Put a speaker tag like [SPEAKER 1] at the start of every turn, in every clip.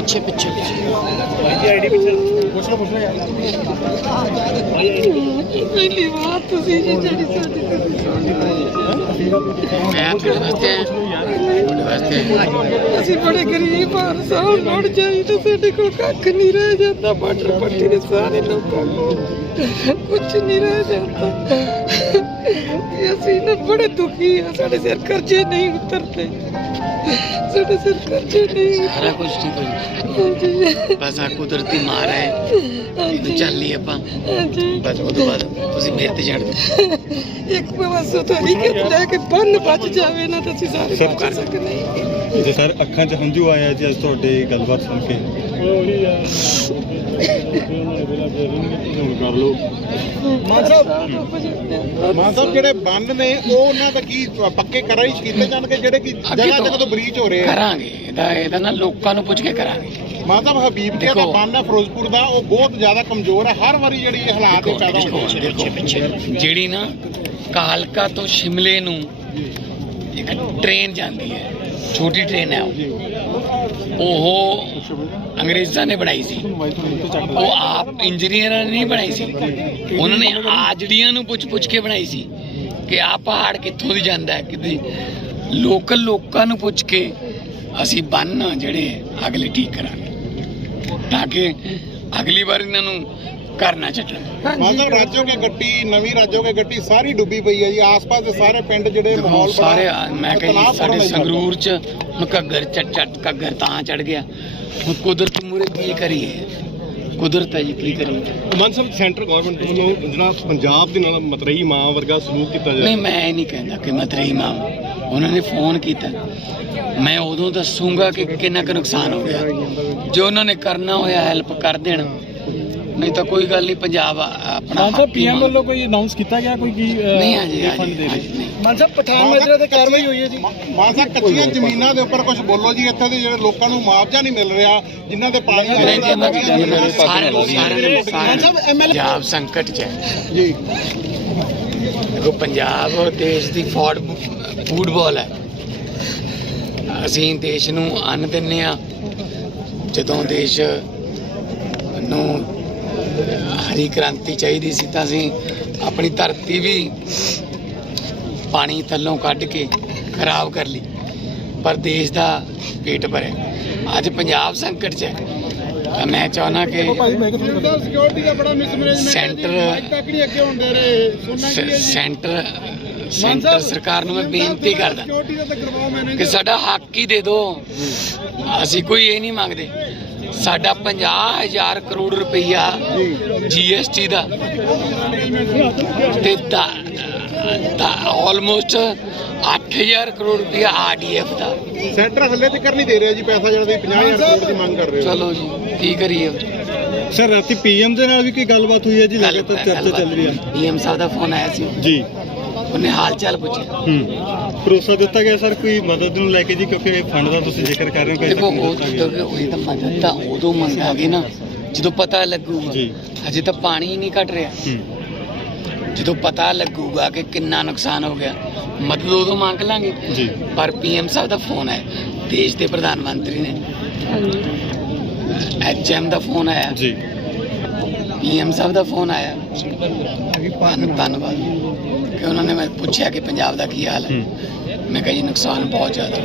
[SPEAKER 1] ਪਿੱਛੇ ਪਿੱਛੇ
[SPEAKER 2] ਆਈਡੀ ਪਿੱਛੇ ਪੁੱਛ ਲਓ ਯਾਰ
[SPEAKER 3] ਪਹਿਲੀ ਵਾਰ ਤੁਸੀਂ ਜੀ ਜਿਹੜੀ ਸਾਡੀ
[SPEAKER 1] ਮੈਂ ਤੁਹਾਡੇ ਵਾਸਤੇ
[SPEAKER 3] ਅਸੀਂ ਬੜੇ ਗਰੀਬ ਹਾਂ, ਸਾਲ ਮੁੜ ਜਾਈ ਤਾਂ ਸਾਡੇ ਕੋਲ ਕੱਖ ਨਹੀਂ ਰਹਿ ਜਾਂਦਾ। ਬਾਰਡਰ ਪੱਟੀ ਦੇ ਸਾਰੇ ਲੋਕਾਂ ਕੋਲ ਕੁਛ ਨਹੀਂ ਰਹਿ ਜਾਂਦਾ ਤੇ ਅਸੀਂ ਨਾ ਬੜੇ ਦੁਖੀ ਹਾਂ। ਸਾਡੇ ਸਿਰ ਕਰਜ਼ੇ ਨਹੀਂ ਉਤਰਦੇ, ਸਾਡੇ ਸਿਰ ਕਰਜ਼ੇ ਨਹੀਂ।
[SPEAKER 1] ਸਾਰਾ ਕੁਝ ਠੀਕ ਹੋ
[SPEAKER 3] ਹਾਂਜੀ
[SPEAKER 1] ਬਸ ਆ ਕੁਦਰਤੀ ਮਾਰ ਹੈ ਇਹਨੂੰ ਚੱਲ ਲਈ ਆਪਾਂ
[SPEAKER 3] ਹਾਂਜੀ
[SPEAKER 1] ਬਸ ਉਹ ਤੋਂ ਬਾਅਦ ਤੁਸੀਂ ਮੇਰੇ ਤੇ ਛੱਡ ਦਿਓ।
[SPEAKER 3] ਇੱਕ ਬਸ ਤੁਹਾਡੀ ਕਿ ਲੈ ਕੇ ਬੰਨ ਬਚ ਜਾਵੇ ਨਾ ਤਾਂ ਅਸੀਂ ਸਾਰੇ
[SPEAKER 2] ਸਭ
[SPEAKER 3] ਬਚ ਸਕਦੇ।
[SPEAKER 2] ਜੀ ਸਰ ਅੱਖਾਂ 'ਚ ਹੰਝੂ ਆਇਆ ਜੀ ਅੱਜ ਤੁਹਾਡੇ ਗੱਲਬਾਤ ਸੁਣ ਕੇ। ਉਹੀ ਆ ਕਰ ਲਓ
[SPEAKER 4] ਮਾਨ ਸਾਹਿਬ ਜਿਹੜੇ ਬੰਨ ਨੇ ਉਹ ਉਹਨਾਂ ਦਾ ਕੀ ਪੱਕੇ ਕਰਾਈ ਕੀਤੇ ਜਾਣਗੇ ਜਿਹੜੇ ਕਿ ਜਗ੍ਹਾ ਜਗ੍ਹਾ ਤੋਂ ਬ੍ਰੀਚ ਹੋ ਰਹੇ ਆ?
[SPEAKER 1] ਕਰਾਂਗੇ ਇਹਦਾ ਨਾ ਲੋਕਾਂ ਨੂੰ ਪੁੱਛ ਕੇ ਕਰਾਂਗੇ।
[SPEAKER 4] ਮਾਨ ਸਾਹਿਬ ਹਬੀਬਕੇ ਦਾ ਬੰਨ ਹੈ ਫਿਰੋਜ਼ਪੁਰ ਦਾ, ਉਹ ਬਹੁਤ ਜ਼ਿਆਦਾ ਕਮਜ਼ੋਰ ਹੈ। ਹਰ ਵਾਰੀ ਜਿਹੜੀ ਇਹ ਹਾਲਾਤ ਇਹ ਪੈਦਾ ਹੁੰਦੇ ਨੇ।
[SPEAKER 1] ਜਿਹੜੀ ਨਾ ਕਾਲਕਾ ਤੋਂ ਸ਼ਿਮਲੇ ਨੂੰ ਇੱਕ ਟ੍ਰੇਨ ਜਾਂਦੀ ਹੈ, ਛੋਟੀ ਟ੍ਰੇਨ ਹੈ ਉਹ ਅੰਗਰੇਜ਼ਾਂ ਨੇ ਬਣਾਈ ਸੀ। ਉਹ ਆਪ ਇੰਜੀਨੀਅਰਾਂ ਨੇ ਨਹੀਂ ਬਣਾਈ ਸੀ, ਉਹਨਾਂ ਨੇ ਆਜੜੀਆਂ ਨੂੰ ਪੁੱਛ ਕੇ ਬਣਾਈ ਸੀ ਕਿ ਆਹ ਪਹਾੜ ਕਿੱਥੋਂ ਦੀ ਜਾਂਦਾ ਹੈ। ਕਿਤੇ ਲੋਕਲ ਲੋਕਾਂ ਨੂੰ ਪੁੱਛ ਕੇ ਅਸੀਂ ਬੰਨ ਜਿਹੜੇ ਅਗਲੇ ਠੀਕ ਕਰਾਂਗੇ ਤਾਂ ਕਿ ਅਗਲੀ ਵਾਰ ਇਹਨਾਂ ਨੂੰ ਕਰਨਾ ਚੱਟਣ।
[SPEAKER 4] मतलब राज्यों के गट्टी नवी राज्यों के गट्टी सारी डूबी पई है जी। आसपास ਦੇ ਸਾਰੇ ਪਿੰਡ ਜਿਹੜੇ ਮਾਹੌਲ
[SPEAKER 1] ਸਾਰੇ ਮੈਂ ਕਹਿੰਦਾ ਸਾਡੇ ਸੰਗਰੂਰ ਚ ਹੁਣ ਘੱਗਰ ਚੱਟ ਘੱਗਰ ਤਾਂ ਚੜ ਗਿਆ। ਹੁਣ ਕੁਦਰਤ ਮੂਰੇ ਕੀ ਕਰੀਏ, ਕੁਦਰਤ ਹੈ ਜੀ, ਕੀ ਕਰੀਏ।
[SPEAKER 2] ਮਾਨ ਸਾਹਿਬ ਸੈਂਟਰ ਗਵਰਨਮੈਂਟ ਵੱਲੋਂ ਜਿਹੜਾ ਪੰਜਾਬ ਦੇ ਨਾਲ ਮਤਰੇਈ ਮਾਂ ਵਰਗਾ ਸਲੂਕ ਕੀਤਾ ਜਾ
[SPEAKER 1] ਨਹੀਂ ਮੈਂ ਇਹ ਨਹੀਂ ਕਹਿੰਦਾ ਕਿ ਮਤਰੇਈ ਮਾਂ, ਉਹਨਾਂ ਨੇ ਫੋਨ ਕੀਤਾ, ਮੈਂ ਉਦੋਂ ਦੱਸੂਗਾ ਕਿ ਕਿੰਨਾ ਕੁ ਨੁਕਸਾਨ ਹੋ ਗਿਆ। ਜੋ ਉਹਨਾਂ ਨੇ ਕਰਨਾ ਹੋਇਆ ਹੈਲਪ ਕਰ ਦੇਣ, ਨਹੀਂ ਤਾਂ ਕੋਈ ਗੱਲ ਨਹੀਂ। ਪੰਜਾਬ ਆਪਣਾ
[SPEAKER 2] ਪੀਐਮ ਵੱਲੋਂ ਕੋਈ ਅਨਾਉਂਸ ਕੀਤਾ ਗਿਆ ਕੋਈ ਕੀ
[SPEAKER 1] ਨਹੀਂ ਹਜੇ
[SPEAKER 4] ਮਾਨ ਸਾਹਿਬ ਪਠਾਨ ਮਾਜਰੇ ਤੇ ਕਾਰਵਾਈ ਹੋਈ ਹੈ ਜੀ। ਮਾਨ ਸਾਹਿਬ ਕੱਚੀਆਂ ਜ਼ਮੀਨਾਂ ਦੇ ਉੱਪਰ ਕੁਝ ਬੋਲੋ ਜੀ। ਇੱਥੇ ਦੇ ਜਿਹੜੇ ਲੋਕਾਂ ਨੂੰ ਮੁਆਵਜ਼ਾ ਨਹੀਂ ਮਿਲ ਰਿਹਾ, ਜਿਨ੍ਹਾਂ ਦੇ ਪਾਣੀ ਪੰਜਾਬ
[SPEAKER 1] ਸੰਕਟ ਚ ਹੈ ਜੀ। ਦੇਖੋ ਪੰਜਾਬ ਦੇਸ਼ ਦੀ ਫੁੱਟਬਾਲ ਹੈ। ਅਸੀਂ ਦੇਸ਼ ਨੂੰ ਅੰਨ ਦਿੰਦੇ ਹਾਂ। ਜਦੋਂ ਦੇਸ਼ ਨੂੰ ਹਰੀ ਕ੍ਰਾਂਤੀ ਚਾਹੀਦੀ ਸੀ ਤਾਂ ਅਸੀਂ ਆਪਣੀ ਧਰਤੀ ਵੀ ਪਾਣੀ ਥੱਲੋਂ ਕੱਢ ਕੇ ਖਰਾਬ ਕਰ ਲਈ, ਪਰ ਦੇਸ਼ ਦਾ ਪੇਟ ਭਰਿਆ। ਅੱਜ ਪੰਜਾਬ ਸੰਕਟ 'ਚ ਹੈ ਤਾਂ ਮੈਂ ਚਾਹੁੰਦਾ ਕਿ ਸੈਂਟਰ ਸਰਕਾਰ ਨੂੰ ਮੈਂ ਬੇਨਤੀ ਕਰਦਾ ਕਿ ਸਾਡਾ ਹੱਕ ਹੀ ਦੇ ਦਿਓ। ਅਸੀਂ ਕੋਈ ਇਹ ਨਹੀਂ ਮੰਗਦੇ। ਸਾਡਾ 50,000 ਕਰੋੜ ਰੁਪਈਆ GST ਦਾ ਤੇ ਆਲਮੋਸਟ 8,000 ਕਰੋੜ ਰੁਪਈਆ RDF ਦਾ।
[SPEAKER 4] ਸੈਂਟਰ ਹੱਲੇ ਤੱਕ ਨਹੀਂ ਦੇ ਰਿਹਾ ਜੀ ਪੈਸਾ ਜਿਹੜਾ ਤੁਸੀਂ 50,000 ਕਰੋੜ ਦੀ ਮੰਗ ਕਰ ਰਹੇ ਹੋ।
[SPEAKER 1] ਚਲੋ ਜੀ ਕੀ ਕਰੀਏ।
[SPEAKER 2] ਸਰ ਰਾਤੀ ਪੀਐਮ ਦੇ ਨਾਲ ਵੀ ਕੋਈ ਗੱਲਬਾਤ ਹੋਈ ਹੈ ਜੀ? ਲਗਾਤਾਰ ਚਰਚਾ ਚੱਲ ਰਹੀ ਹੈ।
[SPEAKER 1] PM ਸਾਹਿਬ ਦਾ ਫੋਨ ਆਇਆ ਸੀ
[SPEAKER 2] ਜੀ,
[SPEAKER 1] ਉਹਨੇ ਹਾਲ ਚਾਲ ਪੁੱਛਿਆ।
[SPEAKER 2] ਭਰੋਸਾ ਦਿੱਤਾ ਗਿਆ ਸਰ ਕੋਈ ਮਦਦ ਨੂੰ ਲੈ ਕੇ ਜੀ, ਕਿਉਂਕਿ ਇਹ ਫੰਡ ਦਾ ਤੁਸੀਂ ਜ਼ਿਕਰ ਕਰ ਰਹੇ ਹੋ।
[SPEAKER 1] ਦੇਖੋ ਉਹੀ ਤਾਂ ਮਦਦ ਤਾਂ ਉਦੋਂ ਮੰਗਾਂਗੇ ਨਾ ਜਦੋਂ ਪਤਾ ਲੱਗੂਗਾ। ਹਜੇ ਤਾਂ ਪਾਣੀ ਹੀ ਨਹੀਂ ਘਟ ਰਿਹਾ। ਜਦੋਂ ਪਤਾ ਲੱਗੂਗਾ ਕਿ ਕਿੰਨਾ ਨੁਕਸਾਨ ਹੋ ਗਿਆ, ਮਦਦ ਉਦੋਂ ਮੰਗ ਲਾਂਗੇ। ਪਰ PM ਸਾਹਿਬ ਦਾ ਫੋਨ ਹੈ, ਦੇਸ਼ ਦੇ ਪ੍ਰਧਾਨ ਮੰਤਰੀ ਨੇ, HM ਦਾ ਫੋਨ ਆਇਆ ਜੀ, PM ਸਾਹਿਬ ਦਾ ਫੋਨ ਆਇਆ। ਧੰਨਵਾਦ ਕਿ ਉਹਨਾਂ ਨੇ ਮੈਂ ਪੁੱਛਿਆ ਕਿ ਪੰਜਾਬ ਦਾ ਕੀ ਹਾਲ ਹੈ। ਮੈਂ ਕਿਹਾ ਜੀ ਨੁਕਸਾਨ ਬਹੁਤ ਜ਼ਿਆਦਾ।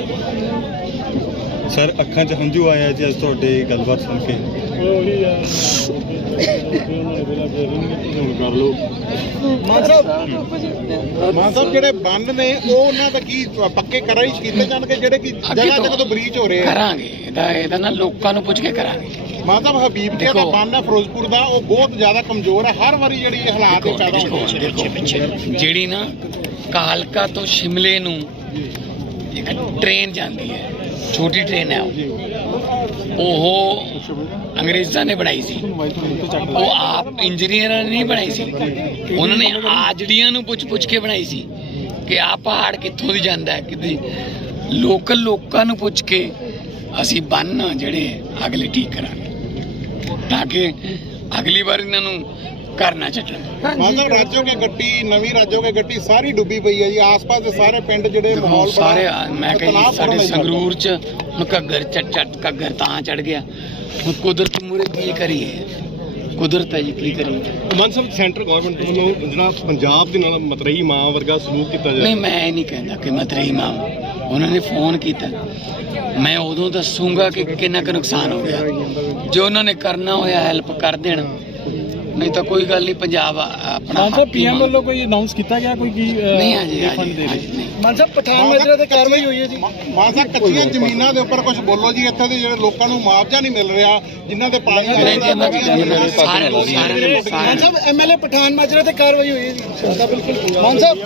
[SPEAKER 2] ਸਰ ਅੱਖਾਂ 'ਚ ਹੰਝੂ ਆਇਆ ਜੀ ਅੱਜ ਤੁਹਾਡੇ ਗੱਲਬਾਤ ਸੁਣ ਕੇ। ਕਰ ਲਓ
[SPEAKER 4] ਮਾਨ ਸਾਹਿਬ ਜਿਹੜੇ ਬੰਨ ਨੇ ਉਹ ਉਹਨਾਂ ਦਾ ਕੀ ਪੱਕੇ ਕਰਾਈ ਕੀਤੇ ਜਾਣਗੇ ਜਿਹੜੇ ਕਿ ਜਗ੍ਹਾ ਜਗ੍ਹਾ ਤੋਂ ਬ੍ਰੀਚ ਹੋ ਰਹੇ ਆ?
[SPEAKER 1] ਕਰਾਂਗੇ ਇਹਦਾ ਨਾ ਲੋਕਾਂ ਨੂੰ ਪੁੱਛ ਕੇ ਕਰਾਂਗੇ।
[SPEAKER 4] ਮਾਨ ਸਾਹਿਬ ਹਬੀਬਕੇ ਦਾ ਬੰਨ ਹੈ ਫਿਰੋਜ਼ਪੁਰ ਦਾ, ਉਹ ਬਹੁਤ ਜ਼ਿਆਦਾ ਕਮਜ਼ੋਰ ਹੈ। ਹਰ ਵਾਰੀ ਜਿਹੜੀ ਇਹ ਹਾਲਾਤ ਇਹ ਪੈਦਾ ਹੁੰਦੇ ਨੇ।
[SPEAKER 1] ਜਿਹੜੀ ਨਾ ਕਾਲਕਾ ਤੋਂ ਸ਼ਿਮਲੇ ਨੂੰ ਇੱਕ ਟ੍ਰੇਨ ਜਾਂਦੀ ਹੈ, ਛੋਟੀ ਟ੍ਰੇਨ ਹੈ ਉਹ ਅੰਗਰੇਜ਼ਾਂ ਨੇ ਬਣਾਈ ਸੀ। ਉਹ ਆਪ ਇੰਜੀਨੀਅਰਾਂ ਨੇ ਨਹੀਂ ਬਣਾਈ ਸੀ, ਉਹਨਾਂ ਨੇ ਆਜੜੀਆਂ ਨੂੰ ਪੁੱਛ ਕੇ ਬਣਾਈ ਸੀ ਕਿ ਆਹ ਪਹਾੜ ਕਿੱਥੋਂ ਦੀ ਜਾਂਦਾ ਹੈ। ਕਿਤੇ ਲੋਕਲ ਲੋਕਾਂ ਨੂੰ ਪੁੱਛ ਕੇ ਅਸੀਂ ਬੰਨ ਜਿਹੜੇ ਅਗਲੇ ਠੀਕ ਕਰਾਂਗੇ ਤਾਂ ਕਿ ਅਗਲੀ ਵਾਰ ਇਹਨਾਂ ਨੂੰ ਕਰਨਾ ਚੱਟਣ।
[SPEAKER 4] मतलब राज्यों के गट्टी नवी राज्यों के गट्टी सारी डूबी पई है जी। आसपास ਦੇ ਸਾਰੇ ਪਿੰਡ ਜਿਹੜੇ ਮਾਹੌਲ
[SPEAKER 1] ਸਾਰੇ ਮੈਂ ਕਹਿੰਦਾ ਸਾਡੇ ਸੰਗਰੂਰ ਚ ਹੁਣ ਘੱਗਰ ਘੱਗਰ ਤਾਂ ਚੜ ਗਿਆ। ਹੁਣ ਕੁਦਰਤ ਮੂਰੇ ਕੀ ਕਰੀਏ, ਕੁਦਰਤ ਹੈ ਜੀ, ਕੀ ਕਰੀਏ।
[SPEAKER 2] ਮਾਨ ਸਾਹਿਬ ਸੈਂਟਰ ਗਵਰਨਮੈਂਟ ਵੱਲੋਂ ਜਿਹੜਾ ਪੰਜਾਬ ਦੇ ਨਾਲ ਮਤਰੇਈ ਮਾਂ ਵਰਗਾ ਸਲੂਕ ਕੀਤਾ ਜਾ
[SPEAKER 1] ਨਹੀਂ, ਮੈਂ ਇਹ ਨਹੀਂ ਕਹਿੰਦਾ ਕਿ ਮਤਰੇਈ ਮਾਂ। ਉਹਨਾਂ ਨੇ ਫੋਨ ਕੀਤਾ, ਮੈਂ ਉਦੋਂ ਦੱਸੂਗਾ ਕਿ ਕਿੰਨਾ ਕੁ ਨੁਕਸਾਨ ਹੋ ਗਿਆ। ਜੋ ਉਹਨਾਂ ਨੇ ਕਰਨਾ ਹੋਇਆ ਹੈਲਪ ਕਰ ਦੇਣ, ਨਹੀਂ ਤਾਂ ਕੋਈ ਗੱਲ ਨਹੀਂ। ਪੰਜਾਬ ਆਪਣਾ
[SPEAKER 5] ਸਾਹਿਬ ਪੀਐਮ ਵੱਲੋਂ ਕੋਈ ਅਨਾਉਂਸ ਕੀਤਾ ਗਿਆ ਕੋਈ ਕੀ
[SPEAKER 1] ਨਹੀਂ ਹਾਂਜੀ
[SPEAKER 3] ਮਾਨ ਸਾਹਿਬ ਪਠਾਨ ਮਾਜਰਾ ਤੇ ਕਾਰਵਾਈ ਹੋਈ ਹੈ ਜੀ।
[SPEAKER 4] ਮਾਨ ਸਾਹਿਬ ਕੱਚੀਆਂ ਜ਼ਮੀਨਾਂ ਦੇ ਉੱਪਰ ਕੁਝ ਬੋਲੋ ਜੀ। ਇੱਥੇ ਦੇ ਜਿਹੜੇ ਲੋਕਾਂ ਨੂੰ ਮੁਆਵਜ਼ਾ ਨਹੀਂ ਮਿਲ ਰਿਹਾ, ਜਿਨ੍ਹਾਂ ਦੇ ਪਾਣੀ
[SPEAKER 3] ਮਾਨ ਸਾਹਿਬ ਐਮਐਲਏ ਪਠਾਨ ਮਾਜਰਾ ਤੇ ਕਾਰਵਾਈ ਹੋਈ ਹੈ ਜੀ। ਬਿਲਕੁਲ ਮਾਨ ਸਾਹਿਬ